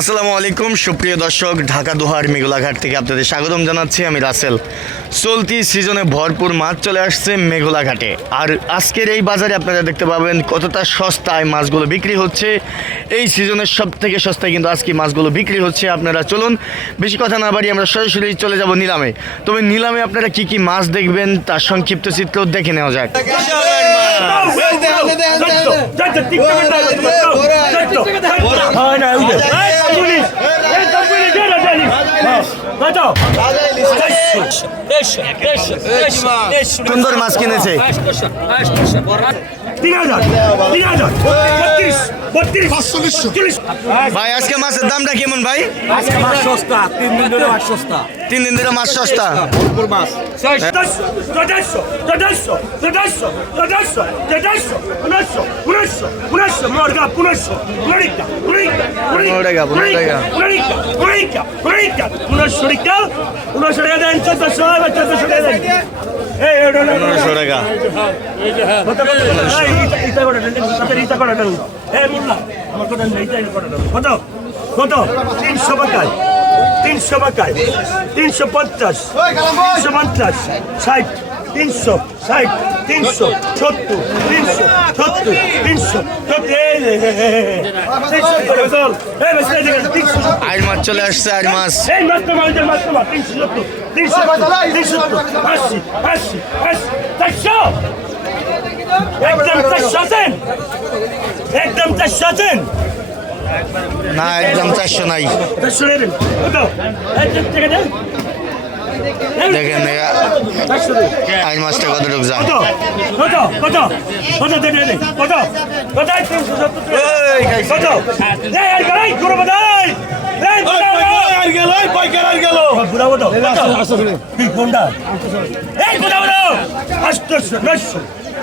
আসসালামু আলাইকুম সুপ্রিয় দর্শক ঢাকা দোহার মেঘলাঘাট থেকে আপনাদের স্বাগতম জানাচ্ছি। আমি রাসেল। চলতি সিজনে ভরপুর মাছ চলে আসছে মেঘলাঘাটে। আর আজকের এই বাজারে আপনারা দেখতে পাবেন কতটা সস্তায় মাছগুলো বিক্রি হচ্ছে। এই সিজনের সব থেকে সস্তায় কিন্তু আজকে মাছগুলো বিক্রি হচ্ছে। আপনারা চলুন বেশি কথা না বাড়ি আমরা সরাসরি চলে যাব নিলামে। তবে নিলামে আপনারা কি কি মাছ দেখবেন তার সংক্ষিপ্ত চিত্র দেখে নেওয়া যাক। সুন্দর মাছ কিনেছে। তিন হাজার তিন হাজার বত্রিশ বত্রিশ ভাই আজকে মাছের দামটা কেমন ভাই? সস্তা তিন দিন ধরে মাছ সস্তা। তিন দিন ধরে মাছ সস্তা ভরপুর মাছ পনেরোশো টাকা কত তিনশো বাকায় তিনশো বাকায় তিনশো পঞ্চাশ তিনশো পঞ্চাশ ষাট তিনশো ষাট তিনশো সত্তর তিনশো সত্তর তিনশো। তিনশো সত্তর, চল। আসছে আর মাছ। এই মাত্র মাঝে মাত্র মা তিনশো তিনশো তিনশো আশি আশি আশি চারশো। একদম চারশো আছেন? একদম চারশো আছেন? না একদম চারশো নাই। দেখেন আর মাছটা কতটুকু যায় কত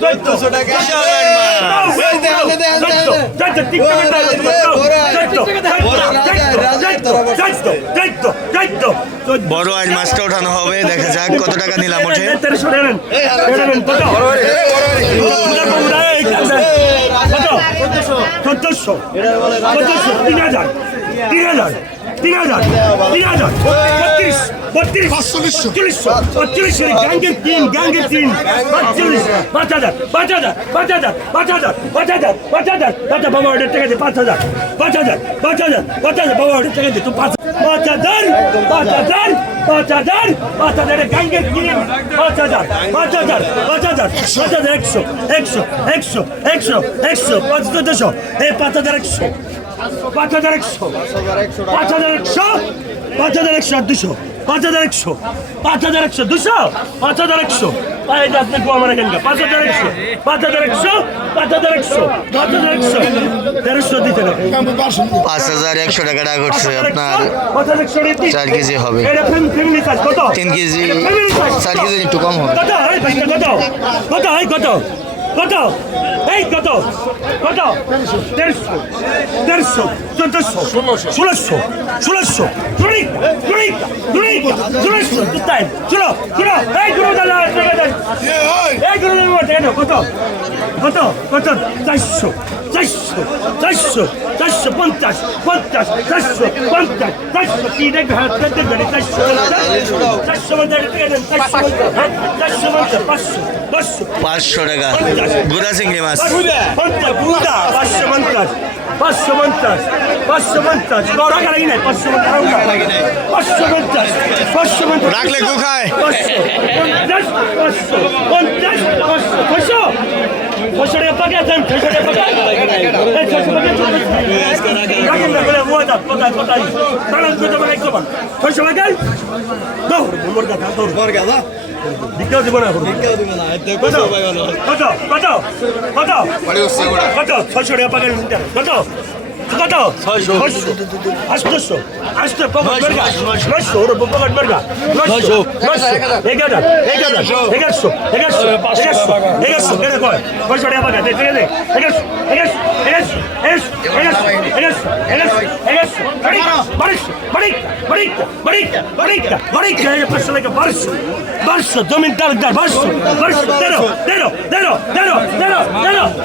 বড়ি চোদ্দশো টাকা আজ মাছটা ওঠানো হবে দেখা যাক কত টাকা নিলাম ওঠে চোদ্দশো চোদ্দশো তিন হাজার তিন হাজার তিন হাজার তিন হাজার বত্রিশ বত্রিশ চল্লিশশো চল্লিশশো গাঙ্গের তিন গাঙ্গের তিন পাঁচচল্লিশ পাঁচ হাজার পাঁচ হাজার পাঁচ হাজার পাঁচ হাজার পাঁচ হাজার পাঁচ হাজার হাজার বাবা অর্ডার টাকা দে পাঁচ হাজার পাঁচ হাজার পাঁচ হাজার পাঁচ হাজার বাবা অর্ডার টাকা দে তো পাঁচ পাঁচ হাজার পাঁচ হাজার পাঁচ হাজার পাঁচ হাজার গাঙ্গের তিন পাঁচ হাজার পাঁচ হাজার পাঁচ হাজার পাঁচ হাজার একশো একশো একশো একশো একশো পাঁচ চোদ্দশো এই পাঁচ হাজার একশো পাঁচ হাজার একশো পাঁচ হাজার একশো পাঁচ হাজার একশো আর দুশো পাঁচ হাজার একশো পাঁচ হাজার একশো দুশো পাঁচ হাজার একশো এই যে আপনি আমার এখানকার পাঁচ হাজার একশো পাঁচ হাজার একশো পাঁচ হাজার একশো পাঁচ হাজার একশো দেড়শো দিতে পাঁচ হাজার একশো টাকা টাকা করছে আপনার পাঁচ হাজার একশো চার কেজি হবে তিন কেজি। চার কেজি একটু কম হবে কত কত কত কত কত? এই কত? কত? দেড়শো। দেড়শো। চোদ্দশো ষোলোশো। ষোলোশো। কুড়ি কুড়ি কুড়ি ষোলোশো। টাইম চলো চলো। এই গুরু এই গুরু কত? কত? কত? চারশো। চারশো। চারশো। চারশো পঞ্চাশ। পঞ্চাশ। চারশো পঞ্চাশ। চারশো তিন এক হাত চারশো চারশো চারশো চারশো পাঁচশো পাঁচশো টাকা। গুড়া চিংড়ি মাছ। রাখলে গু ছয়শো টাকা। বিকেও দিব না কত কত কত কত কত ছয়শো টাকা পাকে কত কত ছয়শো আটশো আটশো পকেট বেরগা নয়শো ওর পকেট বেরগা নয়শো নয়শো এগারো এগারো এগারোশো এগারোশো এগারোশো এগারোশো এটা কয় কয়শো টাকা পাকা ঠিক আছে এগারোশো এগারোশো এগারোশো এগারোশো এগারোশো এগারোশো এগারোশো এগারোশো বারিশো বারিক বারিক বারিক বারিক বারিক পাঁচশো টাকা বারিশো বারিশো জমিন দার Barso, Domin Dalgar, Barso, Barso, Dero, Dero, Dero, Dero, Dero, Dero,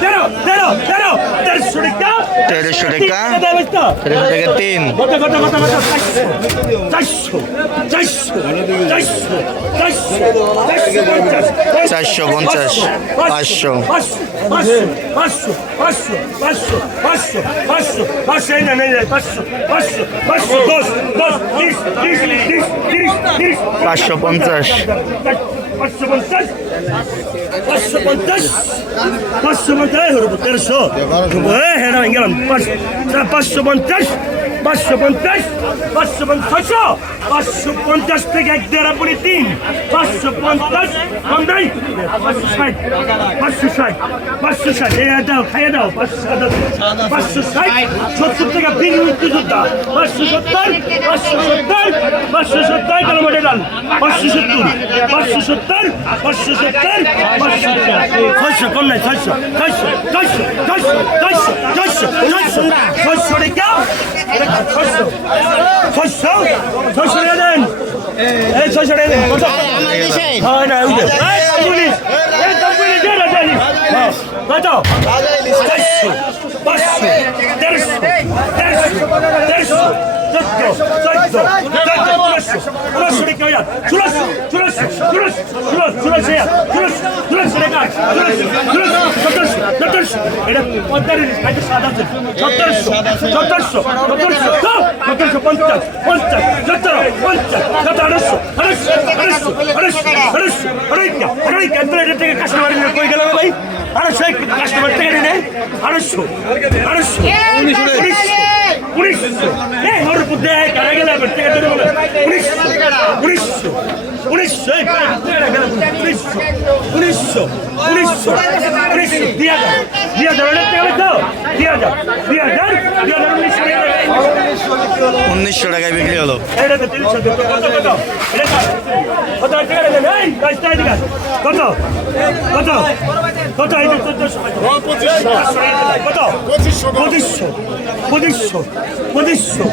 চারশো টাকা। চারশো টাকা তিন। চারশো পঞ্চাশ পাঁচশো। পাঁচশো পঞ্চাশ। পাঁচশো পঞ্চাশ পাঁচশো পঞ্চাশ পাঁচশো পঞ্চাশ তেরোশো। হ্যাঁ গেলাম পাঁচশো পঞ্চাশ পাঁচশো পঞ্চাশ পাঁচশো পঞ্চাশ পাঁচশো পঞ্চাশ থেকে এক দেড় আপনি তিন পাঁচশো পঞ্চাশ পঞ্চাশ পাঁচশো ষাট পাঁচশো ষাট পাঁচশো ষাট এই দাও খাইয়ে দাও পাঁচশো ষাট পাঁচশো ষাট সত্তর টাকা বীর মুক্তিযোদ্ধা পাঁচশো সত্তর পাঁচশো সত্তর পাঁচশো সত্তর কেন মোটে ডাল পাঁচশো সত্তর পাঁচশো সত্তর পাঁচশো সত্তর পাঁচশো ছয়শো কম নাই ছয়শো ছয়শো ছয়শো ছয়শো ছয়শো ছয়শো ছয়শো ছয়শো ছয়শো ছয়শো নিয়ে দেন এই ছয়শো নিয়ে দেন কত হয় না উঠে কত ছয়শো পাঁচশো দেড়শো দেড়শো দেড়শো চোদ্দ চোদ্দ চোদ্দ চুরাশো চুরাশো চুরাশো চুরাশো চুরাশো হইয়া চুরাশো চুরাশো টাকা চুরাশো চুরাশো সতেরোশো সতেরোশো এটা পঁয়তাল্লিশ এটা সাত আছে সতেরোশো সতেরোশো সতেরোশো সতেরোশো পঞ্চাশ পঞ্চাশ সতেরো পঞ্চাশ সতেরো আড়াইশো আড়াইশো আড়াইশো আড়াইশো আড়াইশো আড়াইকা আড়াইকা এত থেকে কাস্টমার কই গেল ভাই আড়াইশো কাস্টমার থেকে আড়াইশো আড়াইশো উনিশশো উনিশশো উনিশশো উনিশশো উনিশশো উনিশশো উনিশশো দুই হাজার। দুই হাজার অনেক টাকা দাও দুই হাজার। দুই হাজার। দুই হাজার উনিশশো টাকায় বিক্রি হলো। কত কত? কত? পঁচিশশো। পঁচিশশো পঁচিশশো।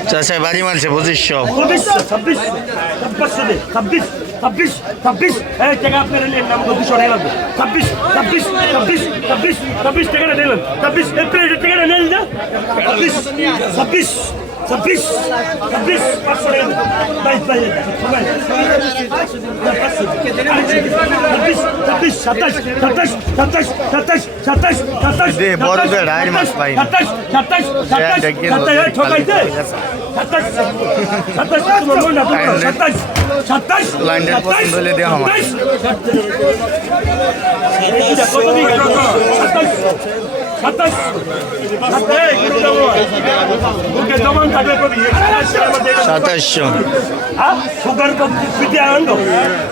বাড়ি মারছে পঁচিশশো। পঁচিশশো ছাব্বিশশো। ছাব্বিশশো ছাব্বিশ ছাব্বিশ ছাব্বিশ এই টাকা আপনার এলেন নাম দুশো টাকা লাগবে। ছাব্বিশ ছাব্বিশ ছাব্বিশ ছাব্বিশ ছাব্বিশ টাকাটা দিলেন ছাব্বিশ এপ্রিল টাকাটা নেন না ছাব্বিশ ছাব্বিশ ছাব্বিশ ছাব্বিশ পাঁচশো টাকা বাইশ বাইশ ছাব্বিশ ছাব্বিশ সাতাশ সাতাশ সাতাশ সাতাশ সাতাশ সাতাশ। সাতাশ সাতাশ সাতাশ সাতাশ সাতাশ সাতাশ সাতাশ লাইনটা পছন্দ হলে দেওয়া হবে সাতাশ সাতাশশো সুগার পিঠে আনন্দ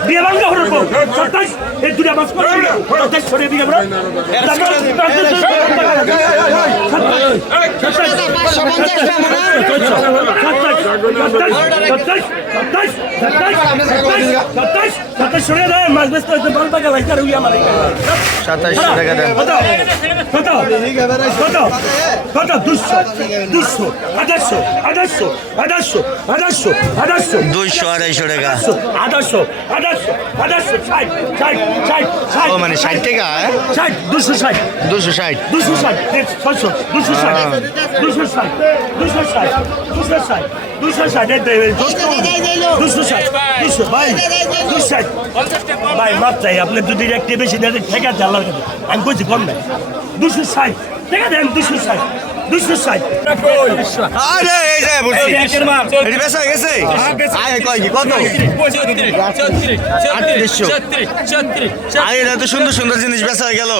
বিয়ে সাতাশশো টাকা দেন। কত কত? কত? কত? দুশো। দুশো। আঠাশশো আঠাশশো আঠাশশো আঠাশশো আঠাশশো। দুইশো আড়াইশো টাকা। আঠাশশো আঠাশশো আঠাশশো ষাট ষাট ষাট ষাট। ও মানে ষাট টাকা হ্যাঁ? ষাট দুশো ষাট। দুশো ষাট। দুশো ষাট ছশো দুশো ষাট। দুশো ষাট দুশো ষাট দুশো ষাট দুশো ষাট দুশো ষাট। দুশো ভাই দুশো ষাট। ভাই মাপ চাই আপনার যদি একটি বেশি দেন ঠিক আল্লাহর কাছে। আমি বলছি কম নাই। দুশো ষাট ঠিক আছে দুশো ষাট। দুশো ষাট। আরে এই যে বলছি এটি বেচা হয়ে গেছে? আয় কয় কি কত? আটত্রিশশো। আরে এটা তো সুন্দর সুন্দর জিনিস বেচা হয়ে গেল।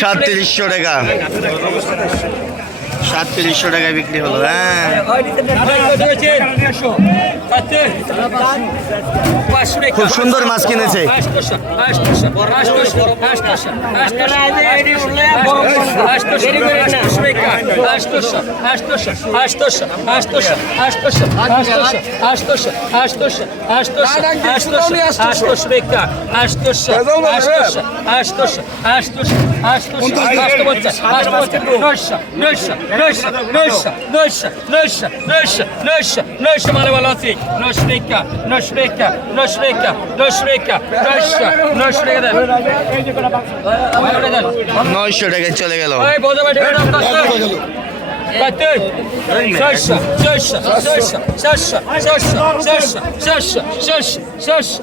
সাতত্রিশশো টাকা। সাতত্রিশশো টাকায় বিক্রি হলো হ্যাঁ খুব সুন্দর মাছ কিনেছে মানে ভালো আছে নশো টাকা নশো টাকা নশো টাকা নশো টাকা নশো নশো দেন নয়শো টাকায় চলে গেল। গেল Sasha, Sasha, Sasha, Sasha, Sasha, Sasha, Sasha, Sasha,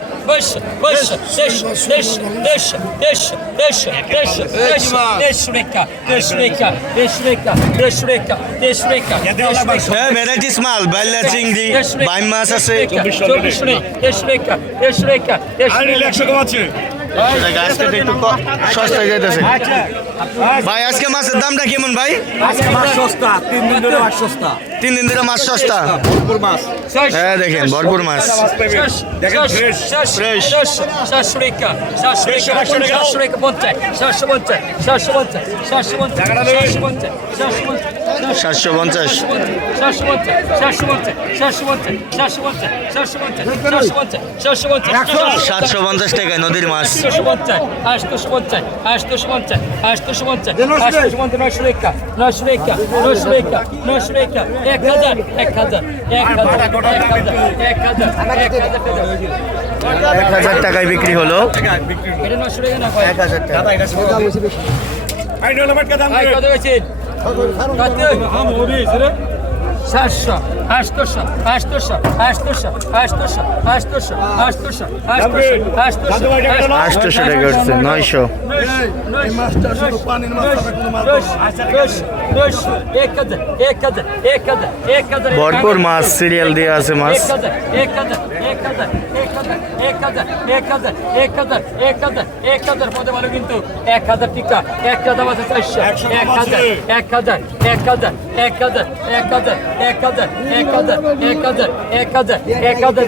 varieties মাল বাইলা চিংড়ি বাইম মাছ আছে সস্তা যাইতেছে ভাই আজকে মাছের দামটা কেমন ভাই সস্তা তিন দিন সস্তা তিন দিন ধরে মাছ সস্তা ভরপুর মাছ হ্যাঁ দেখেন ভরপুর মাছ দেখেন সাতশো টাকা সাতশো টাকা সাতশো পঞ্চাশ সাতশো পঞ্চাশ সাতশো পঞ্চাশ সাতশো পঞ্চাশ সাতশো পঞ্চাশ সাতশো পঞ্চাশ সাতশো পঞ্চাশ টাকায় নদীর মাছ নয়শো টাকা নয়শো টাকা নয়শো টাকা নয়শো টাকা এক হাজার এক হাজার এক হাজার এক এক টাকা টাকায় বিক্রি হলো। এটা নয়শো রেখা না এক হাজার টাকা। কত কত সাতশো আটশোশো আটশোশো আটশোশো আটশোশো টাকা উঠছে নয়শো। ভরপুর মাছ সিরিয়াল দিয়ে আছে মাছ কিন্তু এক হাজার টিকা এক হাজার মাসে চারশো এক হাজার এক হাজার এক হাজার এক হাজার এক হাজার এক হাজার এক হাজার এক হাজার এক হাজার এক হাজার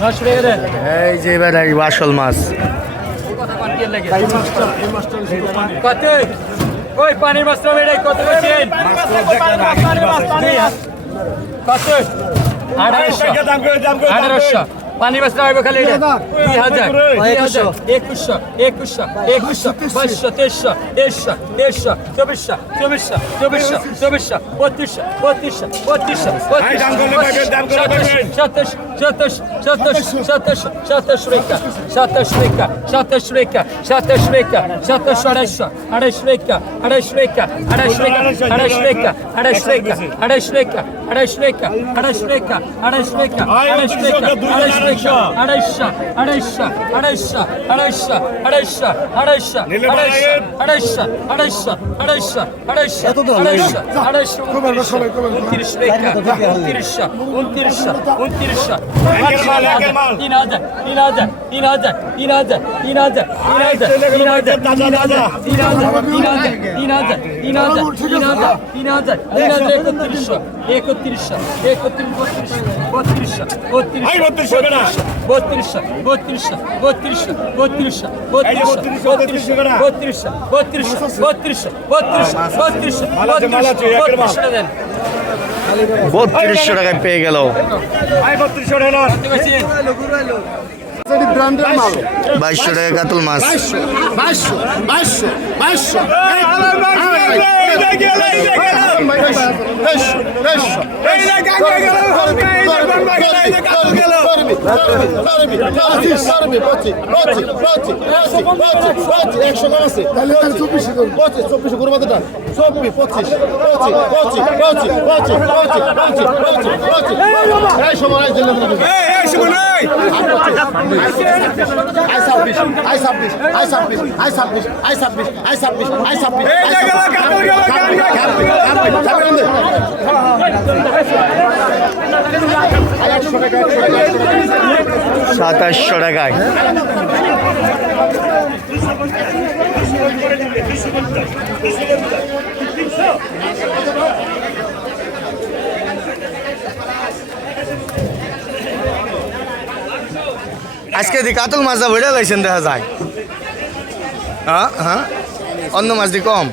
নশো টাকা দেন এই যে এবার এই আসল মাছ কত ওই পানির মাছটা বেড়ে কত বলছেন কত আঠারোশো। আঠারোশো। পানি মাছটা হবে খালি দুই হাজার একুশশো একুশশো একুশশো বাইশশো তেইশশো তেইশশো তেইশশো চব্বিশশো চব্বিশশো চব্বিশশো চব্বিশশো বত্রিশশো বত্রিশশো বত্রিশশো। সাতাশ সাতাশ সাতাশ সাতাশ সাতাশ রেখা সাতাশ রেখা সাতাশ রেখা সাতাশ রেখা সাতাশ আড়াইশো আড়াইশ রেখা আড়াইশ রেখা আড়াইশ রেখা আড়াইশ রেখা আড়াইশ রেখা আড়াইশ রেখা আড়াইশ রেখা আড়াইশ রেখা আড়াইশ রেখা আড়াইশ রেখা আড়াইশ রেখা আড়াইশো আড়াইশো আড়াইশো আড়াইশো আড়াইশো আড়াইশো আড়াইশো আড়াইশো আড়াইশো আড়াইশো আড়াইশো আড়াইশো আড়াইশো উনত্রিশ রেখা উনত্রিশশো উনত্রিশশো উনত্রিশশো তিন হাজার তিন হাজার তিন হাজার তিন হাজার তিন হাজার তিন হাজার তিন হাজার তিন হাজার তিন হাজার তিন হাজার তিন হাজার তিন হাজার তিন হাজার তিন হাজার একত্রিশশো একত্রিশশো একত্রিশ বত্রিশশো বত্রিশশো এই বত্রিশশো বেটা। বত্রিশশো বত্রিশশো বত্রিশশো বত্রিশশো বত্রিশশো বত্রিশশো, বত্রিশশো বেটা। বত্রিশশো বত্রিশশো বত্রিশশো বত্রিশশো দেন। বত্রিশশো টাকায় পেয়ে গেল বাইশশো টাকা কাতল মাছ। বাইশশো বাইশশো বাইশশো বাইশশো। একশো কম আছে চব্বিশে পঁচিশ চব্বিশে গরু মাথাটা চব্বিশ পঁচিশ পঁচিশ পঁচিশ পঁচিশ পঁচিশ পঁচিশ পঁচিশ পঁচিশ পঁচিশ এই সময় আই ছাব্বিশ আই ছাব্বিশ আই ছাব্বিশ আই ছাব্বিশ আই ছাব্বিশ আই ছাব্বিশ আই ছাব্বিশ সাতাশশো টাকায়। আজকে দি কাতল মাছটা বেড়ে লাইছেন দেখা যায়। হ্যাঁ হ্যাঁ। অন্য মাছ দি কম।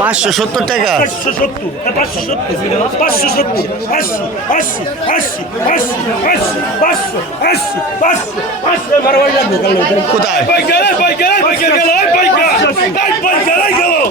পাঁচশো সত্তর টাকা। পাঁচশো সত্তর পাঁচশো সত্তর পাঁচশো সত্তর পাঁচশো আশি আশি আশি পাঁচশো পাঁচশো আশি পাঁচশো পাঁচশো কোথায়?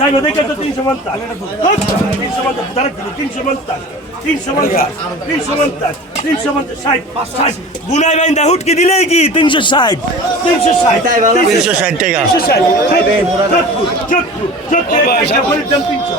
যাইব ওদের তো তিনশো পঞ্চাশ তিনশো পঞ্চাশ তারা দিল তিনশো পঞ্চাশ তিনশো পঞ্চাশ তিনশো পঞ্চাশ তিনশো পঞ্চাশ ষাট ষাট। গুনাই বেন দেহুট কি দিলেই কি? তিনশো ষাট। তিনশো ষাট তিনশো ষাট টাকা তিনশো ষাট চোদ্দ চোদ্দ চোদ্দ বলির দাম তিনশো।